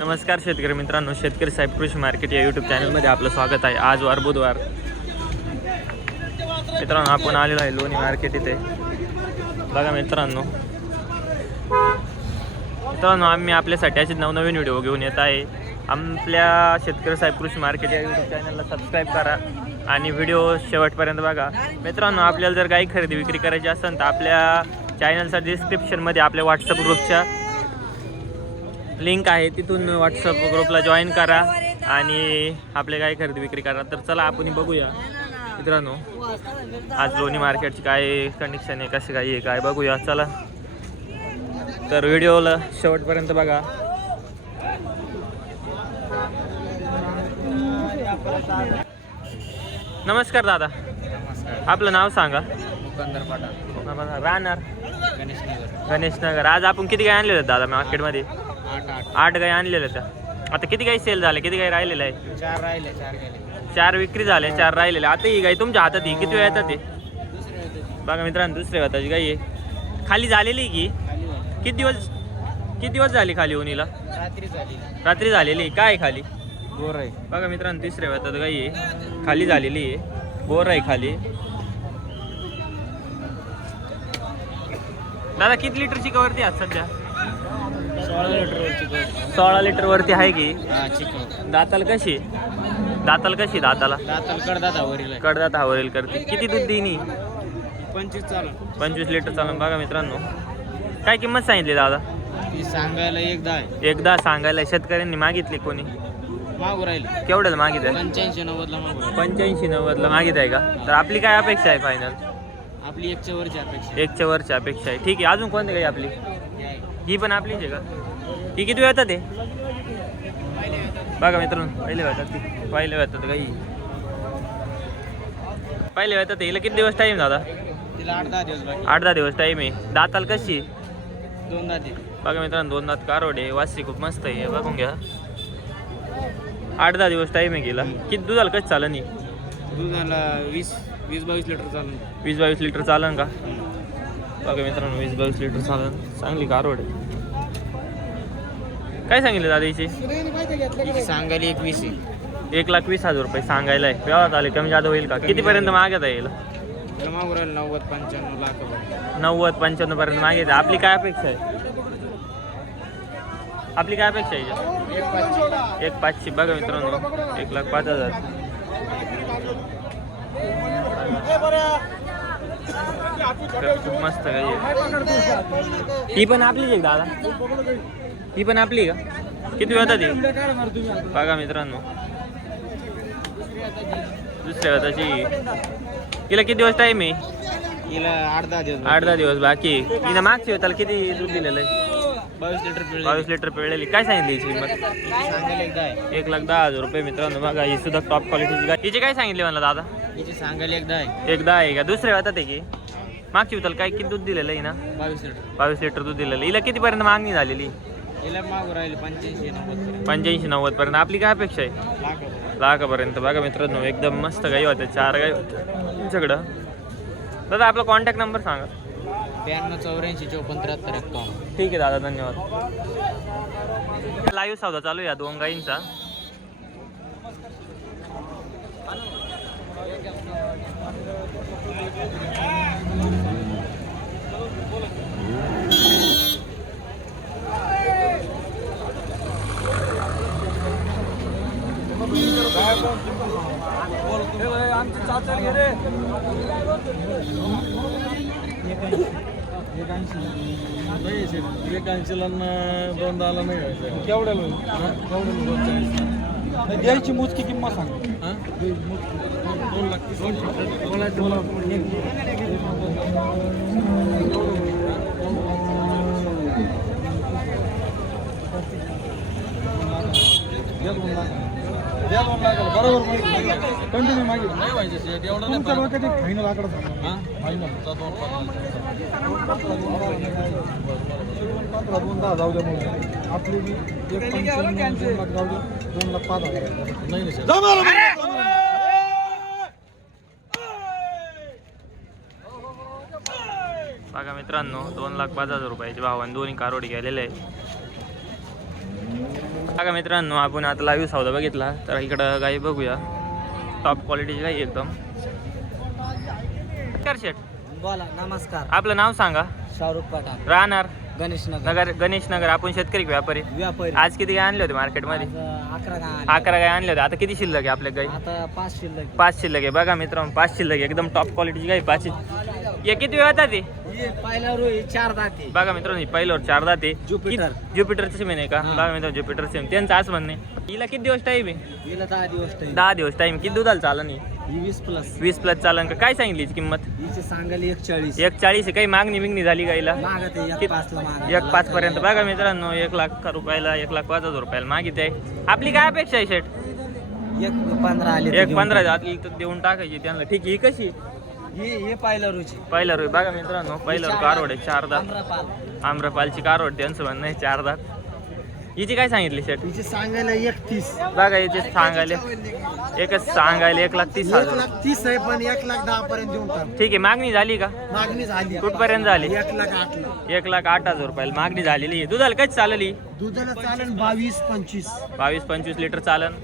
नमस्कार शेतकरी मित्रांनो, शेतकरी साहेब कृषी मार्केट या यूट्यूब चॅनलमध्ये आपलं स्वागत आहे। आज वार बुधवार मित्रांनो, आपण आलेलो आहे लोणी मार्केट इथे। बघा मित्रांनो, आम्ही आपल्यासाठी असे नवनवीन व्हिडिओ घेऊन येत आहे। आपल्या शेतकरी साहेब कृषी मार्केट या यूट्यूब चॅनलला सबस्क्राईब करा आणि व्हिडिओ शेवटपर्यंत बघा। मित्रांनो, आपल्याला जर काही खरेदी विक्री करायची असेल तर आपल्या चॅनलच्या डिस्क्रिप्शनमध्ये आपल्या व्हॉट्सअप ग्रुपच्या लिंक आहे, तिथून व्हॉट्सअप ग्रुपला जॉईन करा आणि आपले काय खरेदी विक्री करा। तर चला आपण बघूया मित्रांनो, आज लोणी मार्केटची काय कंडिशन आहे, कसे काय आहे काय बघूया चला। तर व्हिडिओला शेवटपर्यंत बघा। नमस्कार दादा, आपलं नाव सांगा। मुकंदर पाटा, राहणार गणेशनगर। आज आपण किती गाय आणलेले दादा मार्केटमध्ये? 8 गाय आणलेल्या त्या। आता किती गाय सेल झाले, किती गाय राहिलेल्या आहे? 4 राहिले, 4 गेले, 4 विक्री झाले, 4 राहिलेले। आता ही गाय तुमच्या हातात ही किती वेळ येतात ते बघा मित्रांनो। दुसऱ्या हाताची गाय आहे, खाली झालेली की किती दिवस झाले खाली होणीला? रात्री झालेली। काय खाली बोर आहे बघा मित्रांनो, तिसऱ्या हातात गाय आहे, खाली झालेली आहे, बोर आहे खाली। दादा किती लिटरची कवरती आज सध्या? 16 लिटरवरची गोड, 16 लिटर वरती आहे की? चिकन। दाताल कशी दाताला दाताल कडदातावरील आहे, कडदात हवरेल करते। किती दूध देईनी? 25 चालून, 25 लिटर चालून। बघा मित्रांनो, काय किंमत सांगितली दादा? ती सांगायला एकदा आहे, एकदा सांगायला शेतकऱ्यांनी मागितली, कोणी मागू राहिले केवढ्याला मागित आहे? 85-90 ला मागू राहिले। 85-90 ला मागित आहे का? तर आपली काय अपेक्षा आहे फायनल? आपली 1च्या वरची अपेक्षा 1च्या वरची अपेक्षा आहे। ठीक आहे, अजून कोणती काही आपली? आहे। ही पण आपलीच आहे का? ही किती वेळ येतात ते बघा मित्रांनो? पहिले येतात काही पहिले येतात। हिला किती दिवस टाईम दादा? तिला 8-10 दिवस बाकी, 8-10 दिवस टाईम आहे। दाताल कशी? 2 दाते। बघा मित्रांनो, 2 दात कारोडे, वासरी खूप मस्त आहे, बघून घ्या। 8-10 दिवस टाईम आहे गेला। किती दुधाला कसं चालन? दुधाला 20-22 लिटर चालून, 20-22 लिटर चालन का? बघा मित्रांनो, 20-22 लिटर चालन, चांगली कारोड आहे। काय सांगितलं दादा हिची? तिची सांगायला 21 आहे, 1,20,000 रुपये सांगायला आहे। व्यवहार आले कमी जादा होईल का? कितीपर्यंत मागत आहे? तिला मागू राहिले 90-95 लाख रुपये। 90-95 पर्यंत मागितलं। आपली काय अपेक्षा आहे? आपली काय अपेक्षा आहे? 1,500। बघा मित्रांनो, 1,05,000। खूप मस्त काही आहे। ही पण आपलीच आहे दादा? ही पण आपली का? किती वेळ ती? बघा मित्रांनो, दुसऱ्या हाताची। हिला किती दिवस टाईम आहे? हिला 8-10 दिवस, 8-10 दिवस बाकी। हिनं मागची त्याला किती दूध दिलेलं आहे? 22 लिटर पिळले। 22 लिटर पिळलेली। काय सांगितली हिची किंमत? सांगायला एकदा आहे, 1,10,000 रुपये मित्रांनो। बघा, ही सुद्धा टॉप क्वालिटीची गाय। हिची काय सांगितली मला दादा? हिची सांगायला एकदा आहे, एकदा आहे का? दुसऱ्या हातात आहे की? मागची त्याला काय किती दूध दिलेलं आहे ना? 22 लिटर। 22 लिटर दूध दिलेलं। हिला कितीपर्यंत मागणी झालेली? हिला मागू राहिले 85-90 85-90 पर्यंत। आपली काय अपेक्षा आहे? लाख रुपये। लाखापर्यंत। बघा मित्रांनो, एकदम मस्त गाई होत्या, 4 गाई होत्या तुमच्याकडं। दादा आपला कॉन्टॅक्ट नंबर सांगा। 92-84-54-73-51। ठीक आहे दादा, धन्यवाद। लाईव्ह सौदा चालू या 2 गाईंचा। द्यायची मोजकी किंमत सांग। बरोबर कंटिन्यू मागितलं नाही पाहिजे। तुमच्या डोक्यात एक फायनल आकडा सांगा। फायनल 2,10 जाऊ द्या म्हणून आपली 1,55,2 लाख जाऊ द्या, 2,05,000 नाही बघा मित्रांनो, 2,05,000 रुपयाचे भावाने दोन्ही कारोडी गेलेले आहे। बघा मित्रांनो, आपण आता लाईव्ह सौदा बघितला तर इकडं गाई बघूया. टॉप क्वालिटीची गाई एकदम. शेट बोला. नमस्कार. आपलं नाव सांगा. शाहरुख पठाण, राहणार गणेशनगर. गणेश नगर. आपण शेतकरी व्यापारी. व्यापारी. आज किती गाय आणले होते मार्केटमध्ये? 11 गाय. 11 गाय आणले होते. आता किती शिल्लक आहे आपल्या गाई? आता 5 शिल्लक. 5 शिल्लक आहे. बघा मित्रांनो, 5 शिल्लक आहे. एकदम टॉप क्वालिटीची गाई 5. हे किती वेळ येतात ते? पहिला रोई 4 दाते. बघा मित्रांनो, ही पहिल्यावर 4 दाते. ज्युपिटर. ज्युपिटरचं सिमेंट आहे का? बघा मित्रांनो, ज्युपिटर सिम. त्यांचं आज म्हणणे हिला किती दिवस टाईम आहे? हिला 10 दिवस टाइम. 10 दिवस टाईम. किती दुधाला चालन? ही 20+ 20+ चालन का? काय सांगितली हिची किंमत? हिचे सांगायला 140. 140 आहे. काही मागणी बिगणी झाली गाईला? मागत आहे 1.5 ला मागत. 1.5 पर्यंत. बघा मित्रांनो, 1 लाख रुपयाला, 1,05,000 रुपयाला मागित आहे. आपली काय अपेक्षा आहे शेट? 1.15 आले. 1.15 तर देऊन टाकायची त्यांना. ठीक आहे. ही कशी? हे पहिला रोची. पहिला रोय. बघा मित्रांनो, पहिल्यावर कारवड आहे 4 दात. आम्रपाल. आम्रपालची कारवड त्यांचं म्हणणं आहे 4 दात. हिची काय सांगितली शेट? हिचे सांगायला 31. बघा याचे सांगायले एकच सांगायले 1,30,000. 1,30 आहे पण 1,10,000 पर्यंत देऊन टाक. ठीक आहे. मागणी झाली का? मागणी झाली. कुठपर्यंत झाली? 1,08,000. 1,08,000 रुपयाला मागणी झालेली आहे. दुधाला कशी चालली? दुधाला चालेल 22-25. 22-25 लिटर चालन.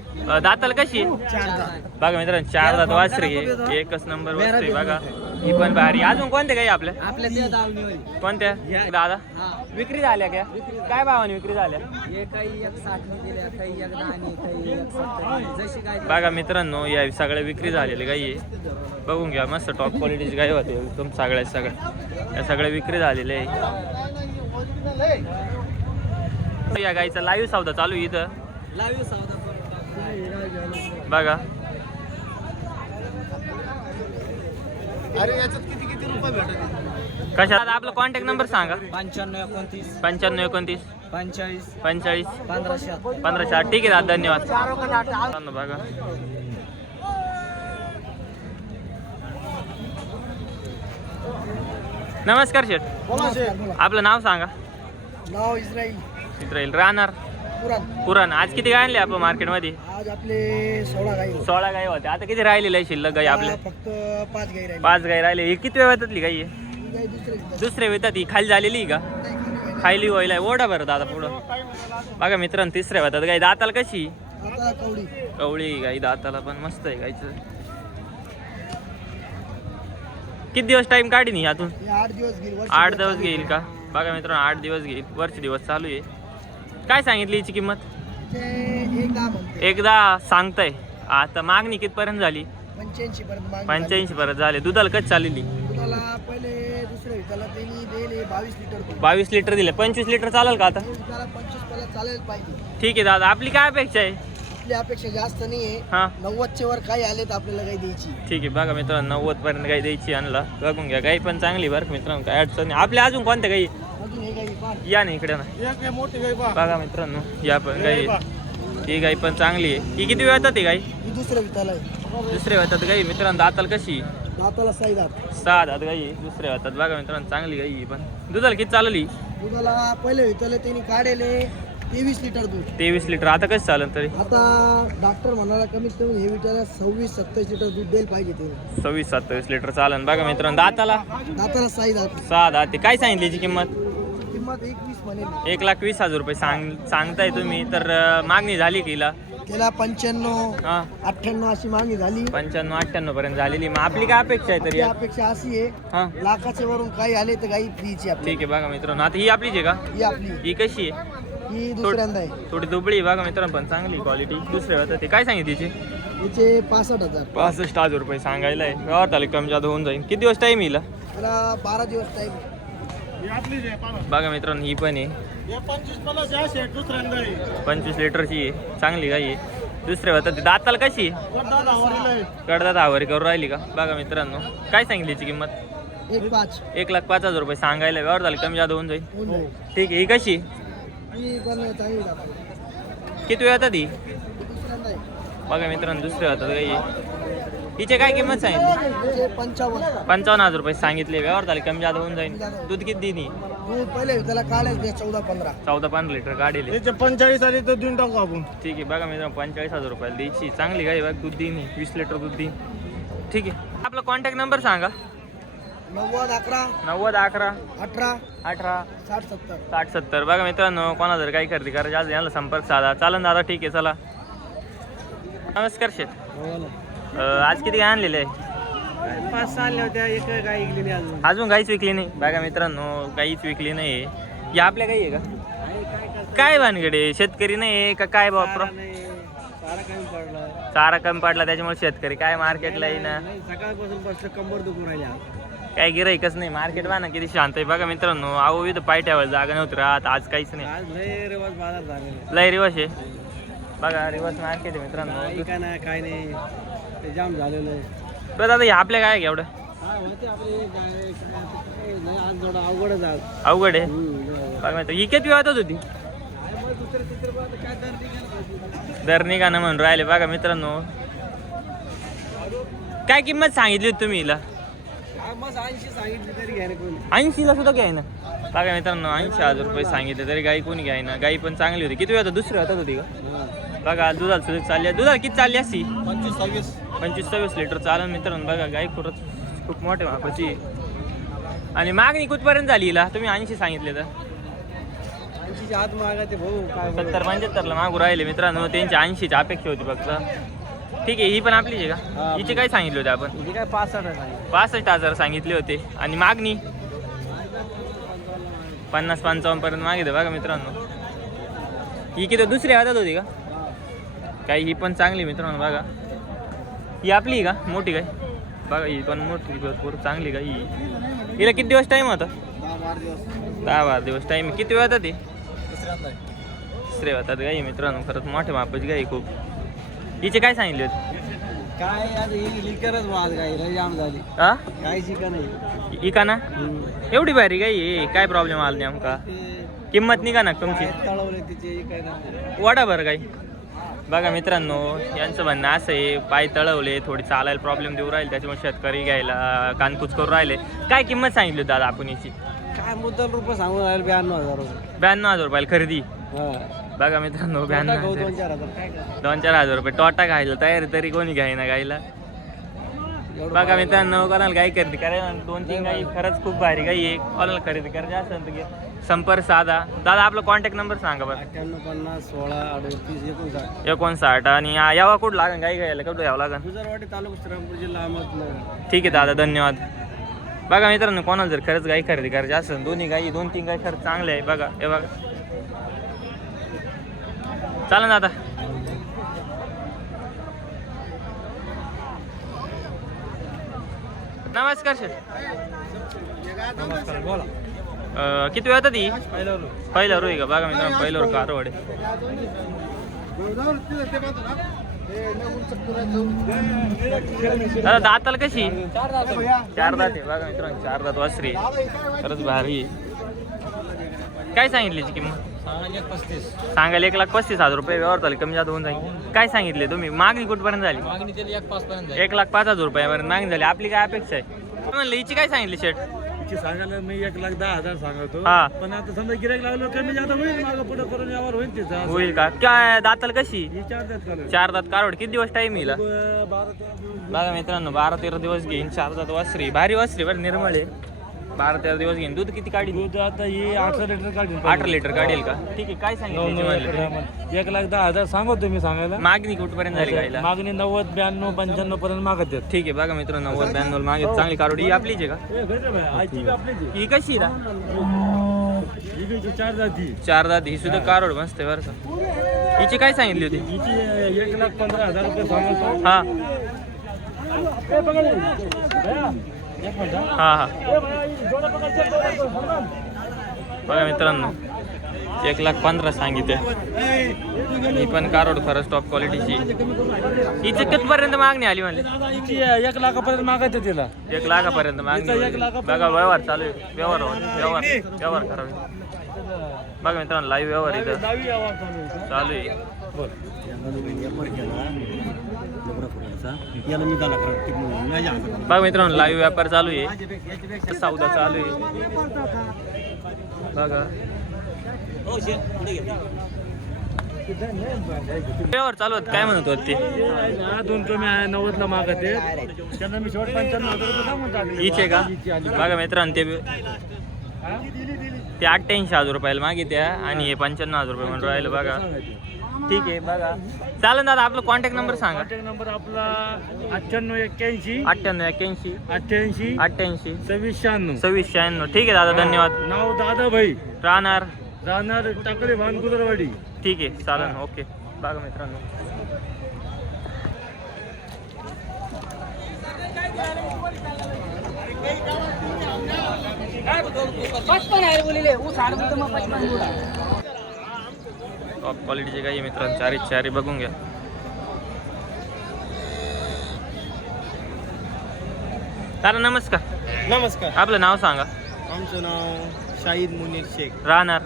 दाताला कशी? 4 दात. बघा मित्रांनो, 4 दात वासरी आहे. एकच नंबर वासरी. बघा ही पण भारी. अजून कोणत्या काही आपल्या? आपल्या त्या दावणीवर कोणत्या दादा? हा. विक्री झाल्या का? काय भावाने विक्री झाल्या? हे काही 1,60 ने दिल्या, काही 1,10 काही 1,70. जशी काय बघा मित्रांनो, या सगळ्या विक्री झालेल्या गाई आहे. बघून घ्या, मस्त टॉप क्वालिटीची गाई होती एकदम. सगळ्या या सगळ्या विक्री झालेल्या आहे. या गाईचा लाईव्ह सौदा चालू आहे इथं. लाईव्ह सौदा बघा. अरे याच्यात किती रुपये भेटत? कशाला? आपला कॉन्टॅक्ट नंबर सांगा. 95-29 95-29 45 45 1500. 1500. ठीक आहे दादा, धन्यवाद. बघा नमस्कार शेठ. आपलं नाव सांगा. नाव इस्राईल. इस्राईल. राहणार पुराण. पुराण. आज किती गाय आणले आपण मार्केटमध्ये? आज आपले 16 गाई. 16 गाई होते. आता किती राहिलेले आहे शिल्लक गाई आपल्या? फक्त 5 गाई राहिली. 5 गाई राहिले. ही किती वेळातली गाई आहे? गाई दुसऱ्या वेळात. ही खाली झालेली आहे का? खायली व्हायला ओढा बरं दादा पुढं. बघा मित्रांनो, तिसऱ्या वेळात गाई. दाताला कशी? आता कवडी. कवळी गाई. दाताला पण मस्त आहे गाईचं. किती दिवस टाइम काढीन ही यातून? 8 दिवस घेईल. 8 दिवस घेईल का? बघा मित्रांनो, 8 दिवस घेईल. वरचे दिवस चालू आहे. काय सांगितली हिची किंमत? एकदा सांगताय. आता मागणी कितपर्यंत झाली? 85 पर्यंत मागणी. 85 पर्यंत झाले. दुधाला कच चाललेली? दुधाला पहिले दुसऱ्या विकाला त्यांनी दिले 22 लिटर. 22 लिटर दिले. 25 लिटर चालेल का आता? त्याला 25 पर्यंत चालेल पाहिजे. ठीक आहे दादा. आपली काय अपेक्षा आहे? आपली अपेक्षा जास्त नाही आहे. हा 90च्या वर काही आले तर आपल्याला काही द्यायची. ठीक आहे. बघा मित्रांनो, 90 पर्यंत गाई द्यायची. आणला बघून घ्या. गाई पण चांगली बरं मित्रांनो, काय अडचण नाही. आपल्या अजून कोणत्या गाई? अजून हे काही पहा. या ना इकडे ना. एक आहे मोठी गाई पहा. बघा मित्रांनो, या पण गाई. ही गाई पण चांगली आहे. ही किती वेळात ती गाई? ही दुसऱ्या विकाला आहे. दुसऱ्या वेळात गाई. मित्रांनो, दाताला कशी? दाताला 6 दात. 6 दात गाई आहे. दुसऱ्या वेळात. बघा मित्रांनो, चांगली गाई आहे. पण दुधाला किती चालली? दुधाला पहिले विकाला त्यांनी काढले 23 लिटर दूध. 23 लिटर. आता कसं चालेल तरी? आता डॉक्टर म्हणाला कमीत कमी हे विचारा 26-27 लिटर दूध द्यायला पाहिजे ते. 26-27 लिटर चालन. बघा मित्रांनो, दाताला दाताला 6 दात. 6 दात. ते काय सांगितली याची किंमत? किंमत 21 म्हणेल. 1,20,000 रुपये सांगताय तुम्ही. तर मागणी झाली की हिला? त्याला 95, हा 98 अशी मागणी झाली. 95-98 पर्यंत झालेली. मग आपली काय अपेक्षा आहे तरी? आपली अपेक्षा अशी आहे, हा लाखाच्या वरून काही आले तर गाई फ्रीची आपली. ठीक आहे. बघा मित्रांनो, आता ही आपलीच आहे का? ही आपली. ही कशी आहे? ही दुसऱ्यांदा आहे. थोडी दुबळी आहे. बघा मित्रांनो, पण चांगली क्वालिटी. दुसऱ्या वेळात ते काय सांगितली तिची? हिचे 65,000. 65,000 रुपये सांगायला आहे. व्यवहार आले कमी जादा होऊन जाईल. किती दिवस टाईम येईल? त्याला 12 दिवस टाईम. बघा मित्रांनो, ही पण आहे. 25 लिटरची आहे. चांगली गाई आहे. दुसऱ्या वेळात दाताला कशी? कडदात आवारी करून राहिली का? बघा मित्रांनो, काय सांगितली याची किंमत? 1,05,000. 1,05,000 रुपये सांगायला. व्यवहार झाले कमी जादा होऊन जाईल. होऊन जाईल. ठीक आहे. ही कशी? ही पण चांगली दात. किती वेळ येतात ही? दुसऱ्यांदा आहे. बघा मित्रांनो, दुसऱ्या वेळात गाई आहे. हिचे काय किंमत सांगितली? हिचे 55. 55,000 रुपये सांगितले. व्यवहार झाले कमी जादा होऊन जाईल. दूध किती दिनी? दूध पहिले त्याला काढायचं 14-15. 14-15 लिटर काढेल. 45 आले तर देऊन टाकू आपण. ठीक आहे. बघा मित्रांनो, 45,000 रुपयाला द्यायची. चांगली गाई बघ. दूध देईन. 20 लिटर दूध देईन. ठीक आहे. आपला कॉन्टॅक्ट नंबर सांगा. 90 11 90 11 18 18 60 70. 60 70. बघा मित्रांनो, कोणा जर काही खरेदी करायची आज यांना संपर्क साधा. चालन दादा, ठीक आहे, चला. नमस्कार शेठ. आज किती गाय आणलेले आहे? 5-6 आल्या होत्या, एक गाय ऐकली नाही अजून. अजून गाईच विकली नाही. बघा मित्रांनो, गाईच विकली नाही. या आपल्या गाई आहे का? काय भानगडे, शेतकरी नाही का काय बाप? चारा कमी पडला, चारा कमी पडला त्याच्यामुळे शेतकरी काय मार्केटला येईना. सकाळपासून बसलं कंबर दुखून राहिल्या. काय गिराईकच नाही. मार्केट बघा ना किती शांत आहे. बघा मित्रांनो, अहो इथं पाय ठेवायला जागा नव्हती राहत. आज काहीच नाही. आज लय रिवाज बाजार झालेला. लय रिवर्स आहे. बघा रिवर्स मार्केट आहे मित्रांनो. काय नाही, काय नाही, ते जाम झालेलं आहे. बरं दादा, हे आपल्या काय एवढं आज थोडं अवघडच आज. अवघड आहे. बघा मित्र, ही किती वेळातच होती? दर निघाणं म्हणून राहिले. बघा मित्रांनो, काय किंमत सांगितली होती तुम्ही हिला? 80 सांगितली तरी घ्या ना कोणी. 80ला सुद्धा घ्याय ना. बघा मित्रांनो, 80,000 रुपये सांगितले तरी गाई कोणी घ्याय ना. गाई पण चांगली होती. किती वेळ दुसरी हातात होती का? बघा दुधाला सुद्धा चालली. दुधाला किती चालली असती? 25-26 लिटर चालन मित्रांनो. बघा गाई खूप मोठे मापाची. आणि मागणी कुठपर्यंत झाली हिला? तुम्ही 80 सांगितले तर 80 आत मागायचे भाऊ. काय 70-75ला मागू राहिले मित्रांनो. त्यांची 80ची अपेक्षा होती फक्त. ठीक आहे, ही पण आपलीच आहे का? हिचे काय सांगितले होते आपण? काय 65 65,000 सांगितले होते. आणि मागणी 50-55 पर्यंत मागितलं. बघा मित्रांनो, ही किती दुसरी हातात होती का? काही ही पण चांगली मित्रांनो. बघा ही आपली का मोठी काय? बघा ही पण मोठी भरपूर चांगली का? ही हिला किती दिवस टाईम होता? 10-12 दिवस टाईम. किती वेळ होता ती? तिसरे होतात गाई मित्रांनो. खरंच मोठे मापाची गाई खूप. हिचे काय सांगितले होते? काय आज ही लिकरच वाद गाई जाम झाली. हा काय शिका नाही. ही का ना एवढी भारी गाई? काय प्रॉब्लेम आला नेमका? किंमत निघा ना तुमची? तळवले तिचे काय ना वाडा बरं गाई. बघा मित्रांनो, यांचं म्हणणं असं आहे, पाय तळवले, थोडी चालायला प्रॉब्लेम देऊ राहिले, त्याच्यामुळे शेतकरी घ्यायला कानकुच करून राहिले. काय किंमत सांगितली दादा आपण याची? काय मुद्दल रुपये सांगून राहिले 92,000 रुपये. 92,000 रुपयाला खरेदी. बघा मित्रांनो, 2-4 हजार काय 2-4 हजार रुपये टोटा घ्यायला तयार तरी कोणी घ्यायना गाईला. बघा मित्रांनो, कोणाला गाई खरेदी करायला 2-3 गाई खरंच खूप भारी गाई आहे. कोणाला खरेदी करायची असेल तर संपर्क साधा. दादा आपला कॉन्टॅक्ट नंबर सांगा बरं. 98 50 16 38 59. आणि यावा कुठं लागेल गाई घ्यायला? कुठं यावं लागेल? गुजरवाडी तालुका श्रीरामपूर जिल्हा अहमदनगर. ठीक आहे दादा, धन्यवाद. बघा मित्रांनो, कोणाला जर खरंच गाई खरेदी करायची असेल, दोन्ही गाई 2-3 गाई खरंच चांगले आहे. बघा हे बघा. चालेल दादा. नमस्कार शेठ. नमस्कार, बोला. किती वेळ ती? पहिला रोई का? बघा मित्रांनो, पहिल्यावर कारवड आहे. दादा दाताला कशी? 4 दात आहे. बघा मित्रांनो, 4 दात वासरी. खरंच भारी. काय सांगितली किंमत? सांगायला 1,35,000 रुपये. व्यवहार झाले, कमी जास्त होऊन जाईल. काय सांगितले तुम्ही? मागणी कुठपर्यंत झाली? 1,05,000 रुपयापर्यंत मागणी झाली. आपली काय अपेक्षा आहे? म्हणलं हिची काय सांगितली शेठ? सांगायला मी 1,10,000 सांगतो. हा, पण आता समजा गिरायक लागलो कमी जादा होईल, मागं पुढे करून यावर होईल तिचा. होईल का? काय दाताला कशी? 4 दात कारवड. किती दिवस टाइम येईल? 12-13 बघा मित्रांनो, 12-13 दिवस घेईन. 4 दात वासरी. भारी वासरी बरं, निर्मळ आहे. 12-13 दिवस घेईन. दूध किती काढील? दूध आता ही 18 लिटर काढेल. 18 लिटर काढेल का? ठीक आहे. काय सांगितलं? 1,10,000 सांगतो तुम्ही सांगायला. मागणी कुठपर्यंत झाली गायला? मागणी 90 92 95 पर्यंत मागत आहेत. ठीक आहे. बघा मित्रांनो, 90-92 मागे चांगली कारवड. ही आपलीच आहे का? ही कशी आहे? 4 जाती. 4 दात. ही सुद्धा कारवड मस्त आहे बरं का. हिची काय सांगितली होती? हिची 1,15,000 रुपये सांगतो. हा हा हा. बघा मित्रांनो, 1,15,000 सांगितले. ही पण कारवड खरंच टॉप क्वालिटीची. हिची कितपर्यंत मागणी आली म्हणले? हिची 1,00,000 मागत आहे तिला. 1,00,000 मागणी. 1,00,000 बघा व्यवहार चालू आहे. व्यवहार करावे. बघा मित्रांनो, लाईव्ह व्यवहार इथं चालू आहे. बघा मित्रांनो, लाईव्ह व्यापार चालू आहे. सौदा चालू आहे. बघा व्यवहार चालू होत काय म्हणत होत ते 2 कमी आहे 90 ला मागत आहे त्यांना मी शेवट 95,000 रुपये सांगून टाकले. हीच का बघा मित्रांनो ते 88,000 रुपयाला मागित्या आणि हे 95,000 रुपये म्हणून राहिलं बघा. ठीक आहे बघा चालेल दादा आपला कॉन्टॅक्ट नंबर सांगा. कॉन्टॅक्ट नंबर आपला 9881 9881 88 88 2696. 2696. ठीक आहे दादा धन्यवाद. नाव दादा भाई राहणार टाकळे भान गुजरवाडी. ठीक आहे चालेल ओके. बघा मित्रांनो टॉप क्वालिटीचे काही मित्रांनो चारी बघून घ्या. दादा नमस्कार. नमस्कार. आपलं नाव सांगा. आमचं नाव शाहीद मुनीर शेख. राहणार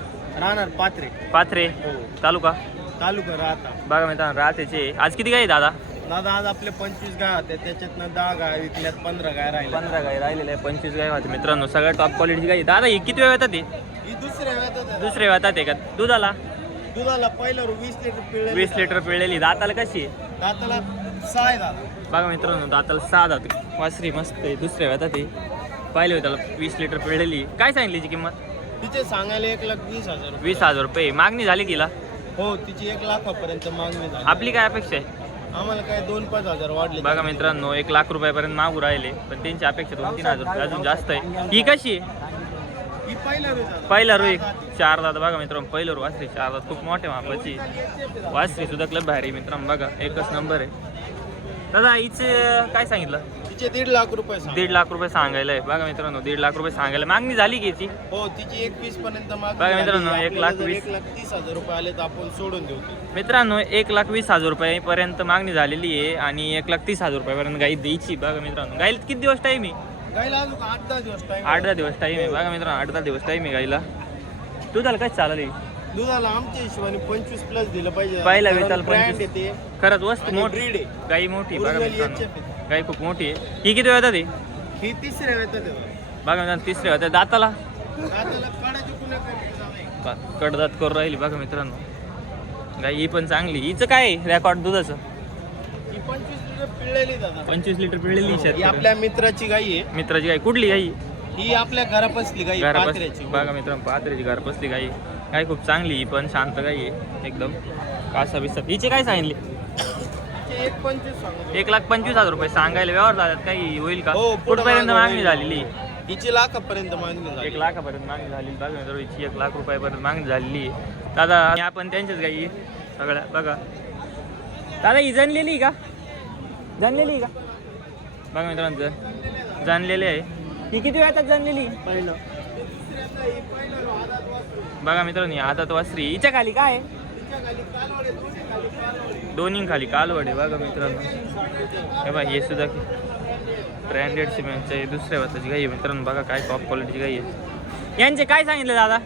पाथरे हो. तालुका तालुका राहता. बघा मित्रांनो राहतेचे आज किती गाय दादा. दादा आज आपले 25 गाय होते त्याच्यातनं 10 गाय विकल्यात 15 गाय राहिल्या. 15 गाय राहिलेले आहे 25 गाय होते मित्रांनो सगळ्या टॉप क्वालिटीची गाय. दादा ही किती वेळ येतात ही दुसऱ्या वेळात दुसऱ्या वेळात आहे का दुधाला पहिलं 20 लिटर पिळले. 20 लिटर पिळलेली. दाताला कशी आहे. दाताला 6 आहे दादा. बघा मित्रांनो दाताला 6 दात वासरी मस्त आहे. दुसऱ्या वेळात ती पाहिले होते त्याला 20 लिटर पिळलेली. काय सांगितली तिची किंमत. तिचे सांगायला 1,20,000. 20,000 रुपये मागणी झाली तिला. हो तिची 1 लाखापर्यंत मागणी झाली. आपली काय अपेक्षा आहे. आम्हाला काय 2-5 हजार वाढले. बघा मित्रांनो 1 लाख रुपयापर्यंत मागू राहिले पण त्यांची अपेक्षा 2-3 हजार रुपये अजून जास्त आहे. ही कशी आहे. ही पहिला रू 4 दात. बघा मित्रांनो पहिलं रू वासरी 4 दात खूप मोठ्या मापाची वासरी सुद्धा क्लब भारी मित्रांनो. बघा एकच नंबर आहे. दादा हिचं काय सांगितलं. तिचे 1.5 लाख रुपये 1.5 लाख रुपये सांगायला आहे. बघा मित्रांनो 1.5 लाख रुपये सांगायला मागणी झाली की याची. हो तिची 21 पर्यंत मागणी बघा मित्रांनो, झाली. 1,20,000 1,30,000 रुपये आले तर आपण सोडून देऊ. मित्रांनो 1,20,000 रुपयापर्यंत मागणी झालेली आहे आणि 1,30,000 रुपयापर्यंत गाई द्यायची. बघा मित्रांनो गाईला किती दिवस टाईम आहे. गाईला अजून 8-10 दिवस टाइम. 8-10 दिवस टाईम आहे. बघा मित्रांनो 8-10 दिवस टाईम आहे गाईला. दुधाला काय चालली. दुधाला आमच्या हिशोबाने 25 प्लस दिलं पाहिजे. पहिला कारण वेताल brand 25. येते खरंच वस्तू आणि मोठी breed आहे. गाई मोठी. बघा Original मित्रांनो HF आहे. गाई खूप मोठी आहे. ही किती वेळात आहे. ही तिसऱ्या वेळात बघा मित्रांनो तिसऱ्या होत्या दाताला दाताला काढायची कुणा कमी. कडदात करून राहिली. बघा मित्रांनो गाई ही पण चांगली. हिचं काय रेकॉर्ड दुधाचं. ही 25 लिटर पिळलेली दादा. 25 लिटर पिळलेली ही आपल्या मित्राची गाई आहे. मित्राची गाई कुठली गाई. ही आपल्या घरापसली गाई पात्र्याची. बघा मित्रांनो पात्र्याची घर बसली गाई. गाय खूप चांगली ही पण शांत गाई आहे एकदम कासा बिसा. हिचे काय सांगितले. 1,25,000 सांगतो. 1,25,000 रुपये सांगायला व्यवहार झाल्यात काही होईल का. हो, पुढं कुठपर्यंत मागणी मागणी होईल. झालेली. हिची लाखापर्यंत मागणी झाली. 1 लाखापर्यंत मागणी झाली. बघा मित्रांनो हिची 1 लाख रुपयापर्यंत मागणी झालेली आहे. दादा आपण त्यांच्याच गाई सगळ्या. बघा दादा ही जाणलेली का. जाणलेली का. बघा मित्रांनो जाणलेली आहे. ही किती वेळात जाणलेली. पहिलं बघा मित्रांनो आदत वासरी. हिच्या खाली काय आहे. दोन्ही खाली कालवड आहे. बघा मित्रांनो हे बघा हे सुद्धा ब्रँडेड सिमेंटचे दुसऱ्या वाताची गाई आहे मित्रांनो. बघा काय टॉप क्वालिटीची गाई आहे. यांचे काय सांगितलं दादा.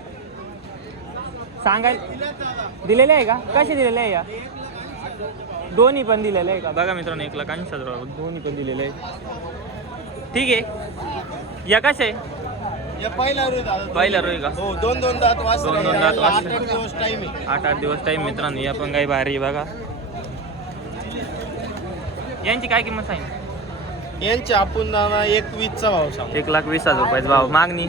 सांगायला दिलेले आहे का. कसे दिलेले आहे या. दोन्ही पण दिलेले आहे का. बघा मित्रांनो 1,80,000 दोन्ही पण दिलेले आहे. ठीक आहे या कसे आहे. या पहिला रोज दादा. पहिला रोज का. हो 2-2 दात वासरे. 2-2 दात वासरे. 8-8 दिवस टाइम आहे. 8-8 दिवस टाईम मित्रांनो. या पण गाई भारी आहे. बघा यांची काय किंमत सांगितली. यांचे आपण दादा 21चा भाव सांगतो. 1,20,000 रुपयाचा भाव. मागणी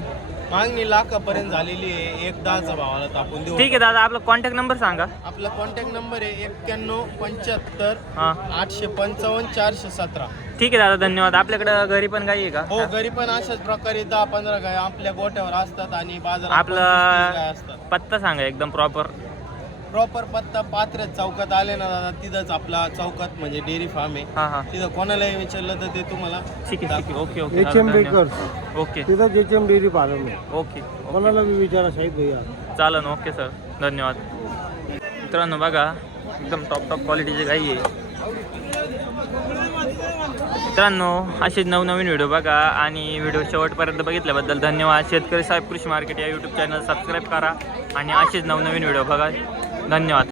मागणी लाखापर्यंत झालेली आहे. 1,10चा भावाला तर आपण देऊ. ठीक आहे दादा आपला कॉन्टॅक्ट नंबर सांगा. आपला कॉन्टॅक्ट नंबर आहे 9175 हां 855 417. ठीक आहे दादा धन्यवाद. आपल्याकडं घरी पण गाई आहे का. हो घरी पण अशाच प्रकारे 10-15 गाय आपल्या गोठ्यावर असतात आणि बाजारात आपला 25-30 गाय असतात. पत्ता सांगा एकदम प्रॉपर. प्रॉपर पत्ता पात्र्यात चौकात आले ना दादा तिथंच आपला चौकात म्हणजे डेअरी फार्म आहे. हां हां तिथं कोणालाही विचारलं तर ते तुम्हाला ठीक आहे ठीक आहे. ओके ओके दादा, HM धन्यवाद. बेकर्स ओके तिथं HM डेअरी पार्लर आहे. ओके कोणाला मी विचारा साहेब भैया. चालेल ओके सर धन्यवाद. मित्रांनो बघा एकदम टॉप क्वालिटीची गाई आहे मित्रांनो. असेच नवनवीन व्हिडिओ बघा आणि व्हिडिओ शेवटपर्यंत बघितल्याबद्दल धन्यवाद. शेतकरी साहेब कृषी मार्केट या यूट्यूब चॅनल सबस्क्राईब करा आणि असेच नवनवीन व्हिडिओ बघा. धन्यवाद.